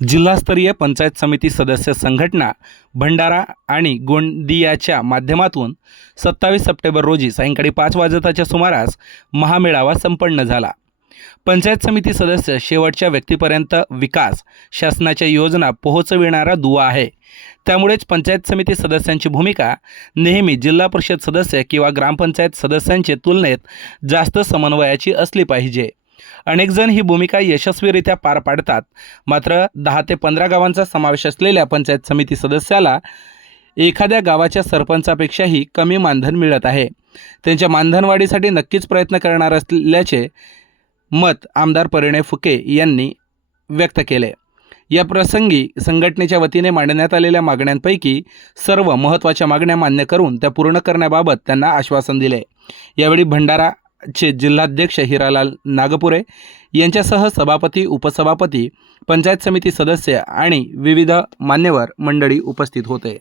जिल्हास्तरीय पंचायत समिती सदस्य संघटना भंडारा आणि गोंदियाच्या माध्यमातून सत्तावीस सप्टेंबर रोजी सायंकाळी पाच वाजताच्या सुमारास महामेळावा संपन्न झाला. पंचायत समिती सदस्य शेवटच्या व्यक्तीपर्यंत विकास शासनाच्या योजना पोहोचविणारा दुवा आहे. त्यामुळेच पंचायत समिती सदस्यांची भूमिका नेहमी जिल्हा परिषद सदस्य किंवा ग्रामपंचायत सदस्यांच्या तुलनेत जास्त समन्वयाची असली पाहिजे. अनेकजण ही भूमिका यशस्वीरित्या पार पाडतात. मात्र दहा ते पंधरा गावांचा समावेश असलेल्या पंचायत समिती सदस्याला एखाद्या गावाच्या सरपंचापेक्षाही कमी मानधन मिळत आहे. त्यांच्या मानधनवाढीसाठी नक्कीच प्रयत्न करणार असल्याचे मत आमदार परिणय फुके यांनी व्यक्त केले. या प्रसंगी संघटनेच्या वतीने मांडण्यात आलेल्या मागण्यांपैकी सर्व महत्त्वाच्या मागण्या मान्य करून त्या पूर्ण करण्याबाबत त्यांना आश्वासन दिले. यावेळी भंडारा चे जिल्हाध्यक्ष हिरालाल नागपुरे यांच्यासह सभापती उपसभापती पंचायत समिती सदस्य आणि विविध मान्यवर मंडळी उपस्थित होते.